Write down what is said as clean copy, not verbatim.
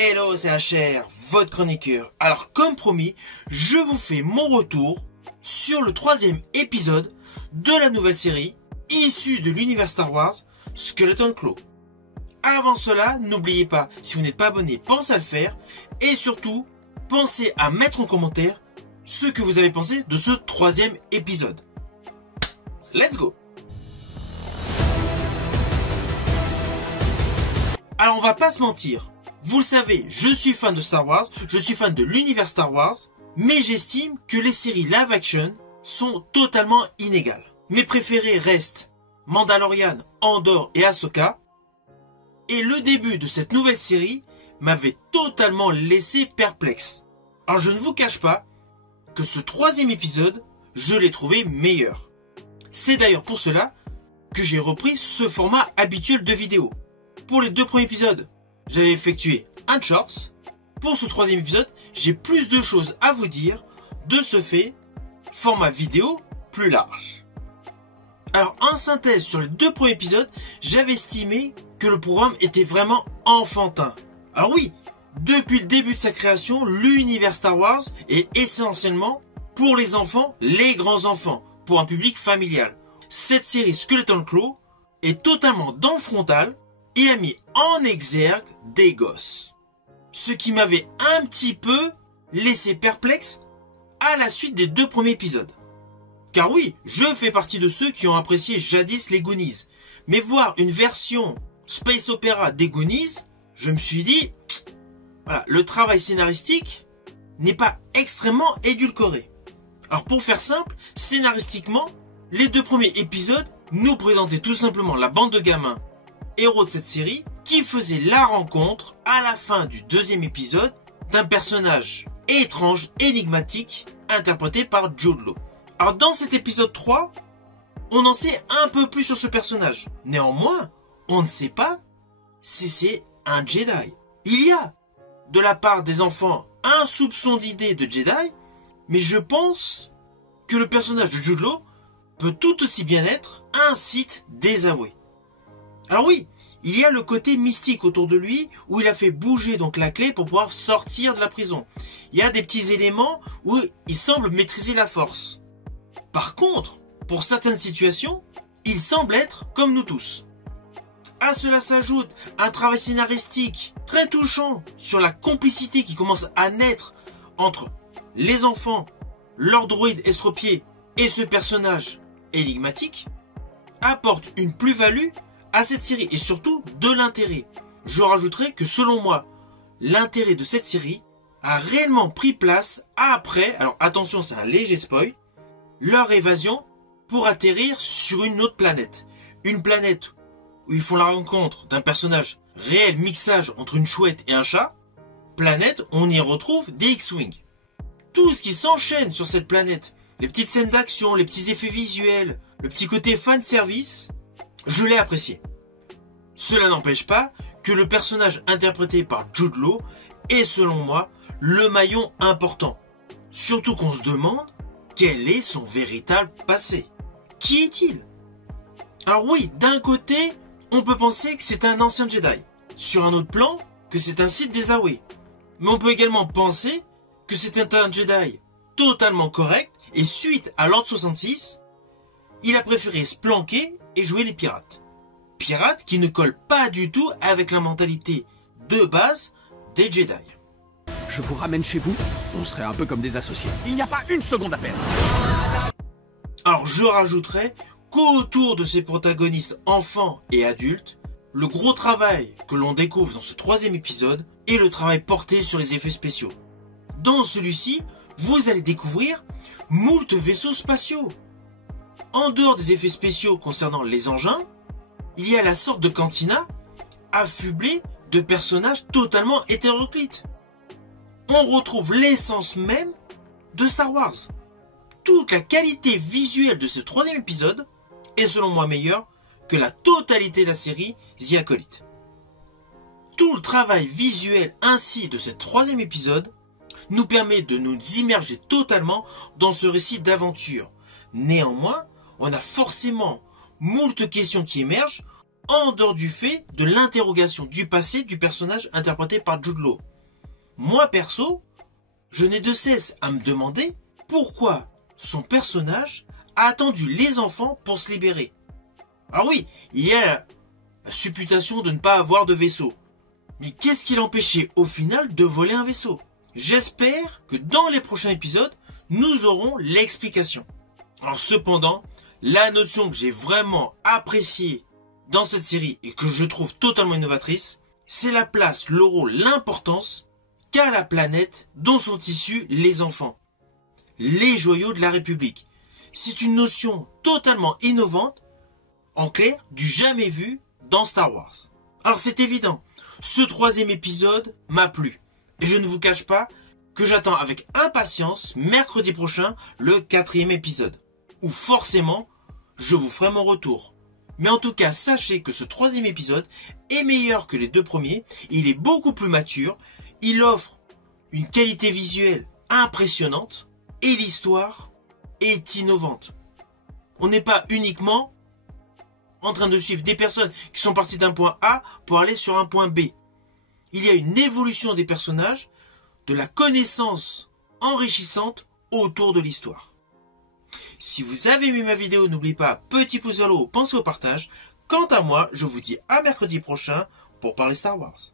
Hello, c'est HR, votre chroniqueur. Alors, comme promis, je vous fais mon retour sur le 3e épisode de la nouvelle série issue de l'univers Star Wars, Skeleton Claw. Avant cela, n'oubliez pas, si vous n'êtes pas abonné, pensez à le faire. Et surtout, pensez à mettre en commentaire ce que vous avez pensé de ce 3e épisode. Let's go! Alors, on va pas se mentir. Vous le savez, je suis fan de Star Wars, je suis fan de l'univers Star Wars, mais j'estime que les séries live action sont totalement inégales. Mes préférés restent Mandalorian, Andor et Ahsoka, et le début de cette nouvelle série m'avait totalement laissé perplexe. Alors je ne vous cache pas que ce 3e épisode, je l'ai trouvé meilleur. C'est d'ailleurs pour cela que j'ai repris ce format habituel de vidéo. Pour les 2 premiers épisodes, j'avais effectué un shorts. Pour ce 3e épisode, j'ai plus de choses à vous dire. De ce fait, format vidéo plus large. Alors, en synthèse sur les 2 premiers épisodes, j'avais estimé que le programme était vraiment enfantin. Alors oui, depuis le début de sa création, l'univers Star Wars est essentiellement pour les enfants, les grands enfants, pour un public familial. Cette série Skeleton Claw est totalement dans le frontal et a mis en exergue des gosses. Ce qui m'avait un petit peu laissé perplexe à la suite des 2 premiers épisodes. Car oui, je fais partie de ceux qui ont apprécié jadis les Goonies. Mais voir une version space opéra des Goonies, je me suis dit, voilà, le travail scénaristique n'est pas extrêmement édulcoré. Alors pour faire simple, scénaristiquement, les 2 premiers épisodes nous présentaient tout simplement la bande de gamins héros de cette série qui faisait la rencontre à la fin du 2e épisode d'un personnage étrange, énigmatique, interprété par Jude Law. Alors dans cet épisode 3, on en sait un peu plus sur ce personnage. Néanmoins, on ne sait pas si c'est un Jedi. Il y a, de la part des enfants, un soupçon d'idée de Jedi, mais je pense que le personnage de Jude Law peut tout aussi bien être un Sith désavoué. Alors oui, il y a le côté mystique autour de lui où il a fait bouger donc la clé pour pouvoir sortir de la prison. Il y a des petits éléments où il semble maîtriser la force. Par contre, pour certaines situations, il semble être comme nous tous. À cela s'ajoute un travail scénaristique très touchant sur la complicité qui commence à naître entre les enfants, leur droïde estropié et ce personnage énigmatique, apporte une plus-value à cette série et surtout de l'intérêt. Je rajouterai que selon moi, l'intérêt de cette série a réellement pris place après, alors attention c'est un léger spoil, leur évasion pour atterrir sur une autre planète. Une planète où ils font la rencontre d'un personnage réel mixage entre une chouette et un chat. Planète où on y retrouve des X-Wing. Tout ce qui s'enchaîne sur cette planète, les petites scènes d'action, les petits effets visuels, le petit côté fan service, je l'ai apprécié. Cela n'empêche pas que le personnage interprété par Jude Law est selon moi le maillon important. Surtout qu'on se demande quel est son véritable passé. Qui est-il? Alors oui, d'un côté, on peut penser que c'est un ancien Jedi. Sur un autre plan, que c'est un Sith désavoué. Mais on peut également penser que c'est un Jedi totalement correct et suite à l'Ordre 66, il a préféré se planquer et jouer les pirates. Pirates qui ne collent pas du tout avec la mentalité de base des Jedi. Je vous ramène chez vous, on serait un peu comme des associés. Il n'y a pas une seconde à perdre. Alors je rajouterais qu'autour de ces protagonistes enfants et adultes, le gros travail que l'on découvre dans ce 3e épisode est le travail porté sur les effets spéciaux. Dans celui-ci, vous allez découvrir moult vaisseaux spatiaux. En dehors des effets spéciaux concernant les engins, il y a la sorte de cantina affublée de personnages totalement hétéroclites. On retrouve l'essence même de Star Wars. Toute la qualité visuelle de ce 3e épisode est selon moi meilleure que la totalité de la série The Acolyte. Tout le travail visuel ainsi de ce 3e épisode nous permet de nous immerger totalement dans ce récit d'aventure. Néanmoins, on a forcément moult questions qui émergent en dehors du fait de l'interrogation du passé du personnage interprété par Jude Law. moi perso, je n'ai de cesse à me demander pourquoi son personnage a attendu les enfants pour se libérer. Alors oui, il y a la supputation de ne pas avoir de vaisseau. Mais qu'est-ce qui l'empêchait au final de voler un vaisseau? J'espère que dans les prochains épisodes, nous aurons l'explication. Alors cependant, la notion que j'ai vraiment appréciée dans cette série et que je trouve totalement innovatrice, c'est la place, le rôle, l'importance qu'a la planète dont sont issus les enfants. Les joyaux de la République. C'est une notion totalement innovante, en clair, du jamais vu dans Star Wars. Alors c'est évident, ce 3e épisode m'a plu. Et je ne vous cache pas que j'attends avec impatience mercredi prochain le 4e épisode. Où forcément, je vous ferai mon retour. Mais en tout cas, sachez que ce 3e épisode est meilleur que les 2 premiers. Il est beaucoup plus mature. Il offre une qualité visuelle impressionnante. Et l'histoire est innovante. On n'est pas uniquement en train de suivre des personnes qui sont parties d'un point A pour aller sur un point B. Il y a une évolution des personnages, de la connaissance enrichissante autour de l'histoire. Si vous avez aimé ma vidéo, n'oubliez pas, petit pouce vers le haut, pensez au partage. Quant à moi, je vous dis à mercredi prochain pour parler Star Wars.